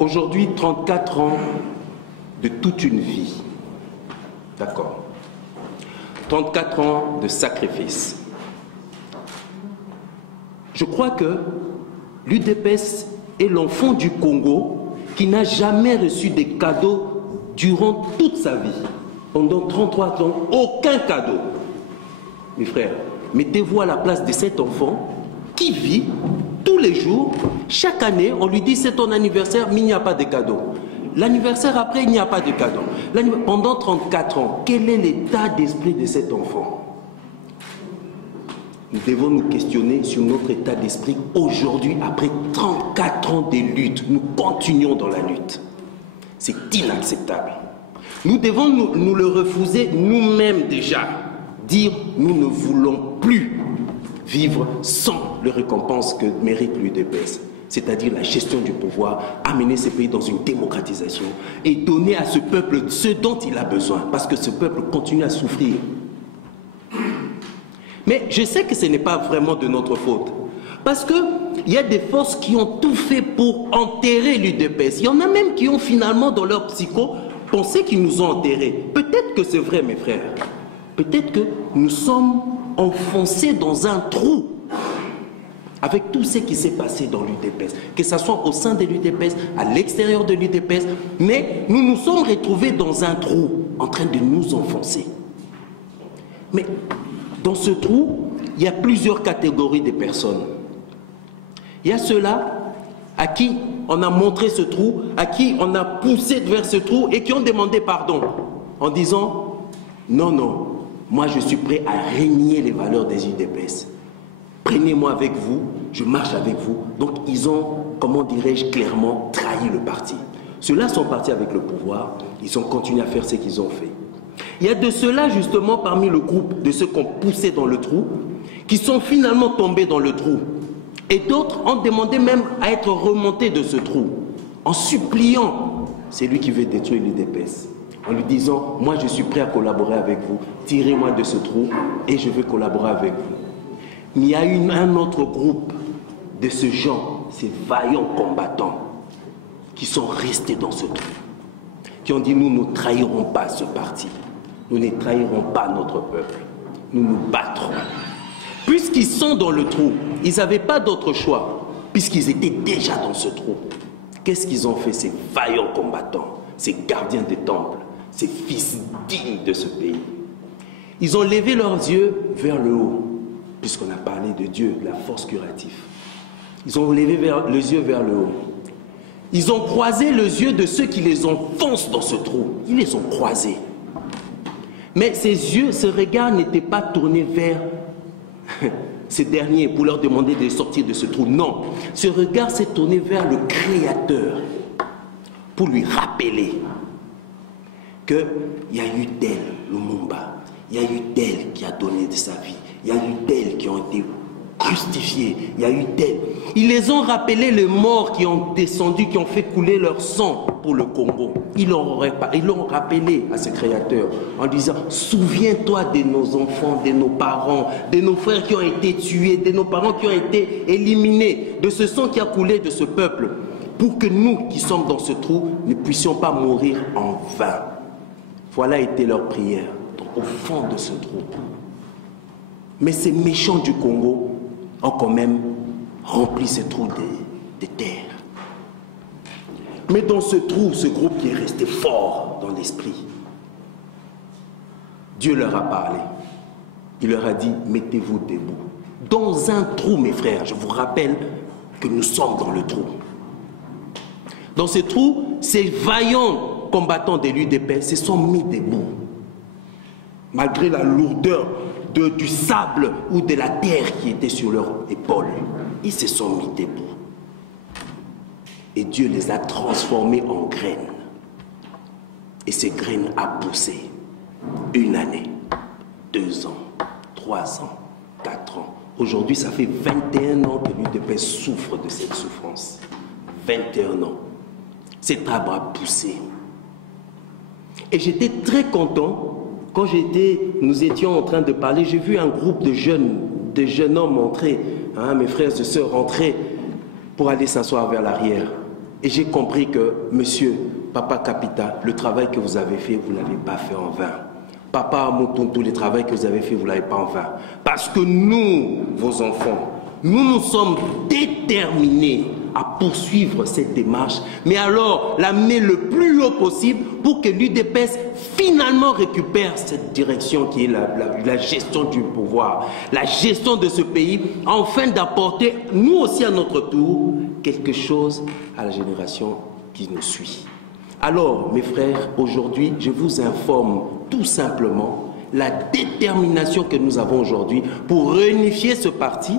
Aujourd'hui, 34 ans de toute une vie. D'accord. 34 ans de sacrifice. Je crois que l'UDPS est l'enfant du Congo qui n'a jamais reçu des cadeaux durant toute sa vie. Pendant 33 ans, aucun cadeau. Mes frères, mettez-vous à la place de cet enfant qui vit tous les jours. Chaque année, on lui dit c'est ton anniversaire, mais il n'y a pas de cadeau. L'anniversaire après, il n'y a pas de cadeau. Pendant 34 ans, quel est l'état d'esprit de cet enfant? Nous devons nous questionner sur notre état d'esprit aujourd'hui, après 34 ans de lutte. Nous continuons dans la lutte. C'est inacceptable. Nous devons nous le refuser nous-mêmes déjà. Dire nous ne voulons plus vivre sans les récompenses que mérite l'UDPS. C'est-à-dire la gestion du pouvoir, amener ce pays dans une démocratisation et donner à ce peuple ce dont il a besoin. Parce que ce peuple continue à souffrir. Mais je sais que ce n'est pas vraiment de notre faute. Parce qu'il y a des forces qui ont tout fait pour enterrer l'UDPS. Il y en a même qui ont finalement, dans leur psycho, pensé qu'ils nous ont enterrés. Peut-être que c'est vrai, mes frères. Peut-être que nous sommes enfoncés dans un trou avec tout ce qui s'est passé dans l'UDPS. Que ce soit au sein de l'UDPS, à l'extérieur de l'UDPS. Mais nous nous sommes retrouvés dans un trou, en train de nous enfoncer. Mais dans ce trou, il y a plusieurs catégories de personnes. Il y a ceux-là à qui on a montré ce trou, à qui on a poussé vers ce trou et qui ont demandé pardon en disant « Non, non, moi je suis prêt à régner les valeurs des UDPS. Prenez-moi avec vous, je marche avec vous. » Donc ils ont, comment dirais-je, clairement trahi le parti. Ceux-là sont partis avec le pouvoir, ils ont continué à faire ce qu'ils ont fait. Il y a de ceux-là, justement, parmi le groupe de ceux qu'on poussait dans le trou, qui sont finalement tombés dans le trou. Et d'autres ont demandé même à être remontés de ce trou, en suppliant celui qui veut détruire l'UDPS, en lui disant, moi je suis prêt à collaborer avec vous, tirez-moi de ce trou et je veux collaborer avec vous. Mais il y a un autre groupe de ce genre, ces vaillants combattants, qui sont restés dans ce trou, qui ont dit, nous ne trahirons pas ce parti. Nous ne trahirons pas notre peuple. Nous nous battrons. Puisqu'ils sont dans le trou, ils n'avaient pas d'autre choix, puisqu'ils étaient déjà dans ce trou. Qu'est-ce qu'ils ont fait, ces vaillants combattants, ces gardiens des temples, ces fils dignes de ce pays? Ils ont levé leurs yeux vers le haut, puisqu'on a parlé de Dieu, de la force curative. Ils ont levé les yeux vers le haut. Ils ont croisé les yeux de ceux qui les enfoncent dans ce trou. Ils les ont croisés. Mais ces yeux, ce regard n'était pas tourné vers ces derniers pour leur demander de sortir de ce trou. Non, ce regard s'est tourné vers le Créateur pour lui rappeler qu'il y a eu tel, Lumumba, il y a eu tel qui a donné de sa vie, il y a eu tel qui ont été crucifiés, il y a eu tel. Ils les ont rappelés, les morts qui ont descendu, qui ont fait couler leur sang pour le Congo. Ils l'ont rappelé à ce Créateur en disant, souviens-toi de nos enfants, de nos parents, de nos frères qui ont été tués, de nos parents qui ont été éliminés, de ce sang qui a coulé de ce peuple, pour que nous qui sommes dans ce trou ne puissions pas mourir en vain. Voilà était leur prière, au fond de ce trou. Mais ces méchants du Congo ont quand même rempli ce trou de terre. Mais dans ce trou, ce groupe qui est resté fort dans l'esprit, Dieu leur a parlé. Il leur a dit, mettez-vous debout. Dans un trou, mes frères, je vous rappelle que nous sommes dans le trou. Dans ce trou, ces vaillants combattants de l'UDPS se sont mis debout. Malgré la lourdeur du sable ou de la terre qui était sur leurs épaules, ils se sont mis debout. Et Dieu les a transformés en graines. Et ces graines a poussé 1 année, 2 ans, 3 ans, 4 ans. Aujourd'hui, ça fait 21 ans que l'UDPS souffre de cette souffrance. 21 ans. Cet arbre a poussé. Et j'étais très content quand nous étions en train de parler. J'ai vu un groupe de jeunes hommes entrer, mes frères et sœurs entrer pour aller s'asseoir vers l'arrière. Et j'ai compris que, monsieur, Papa Capita, le travail que vous avez fait, vous ne l'avez pas fait en vain. Papa Motonto, le travail que vous avez fait, vous ne l'avez pas en vain. Parce que nous, vos enfants, nous sommes déterminés à poursuivre cette démarche, mais alors l'amener le plus haut possible pour que l'UDPS finalement récupère cette direction qui est la gestion du pouvoir, la gestion de ce pays, afin d'apporter, nous aussi à notre tour, quelque chose à la génération qui nous suit. Alors, mes frères, aujourd'hui, je vous informe tout simplement la détermination que nous avons aujourd'hui pour réunifier ce parti,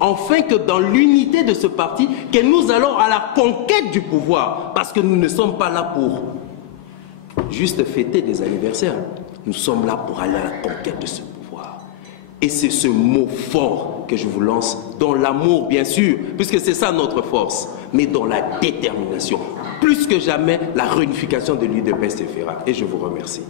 afin que dans l'unité de ce parti, que nous allons à la conquête du pouvoir. Parce que nous ne sommes pas là pour juste fêter des anniversaires. Nous sommes là pour aller à la conquête de ce pouvoir. Et c'est ce mot fort que je vous lance, dans l'amour bien sûr, puisque c'est ça notre force, mais dans la détermination. Plus que jamais, la réunification de l'UDPS se fera. Et je vous remercie.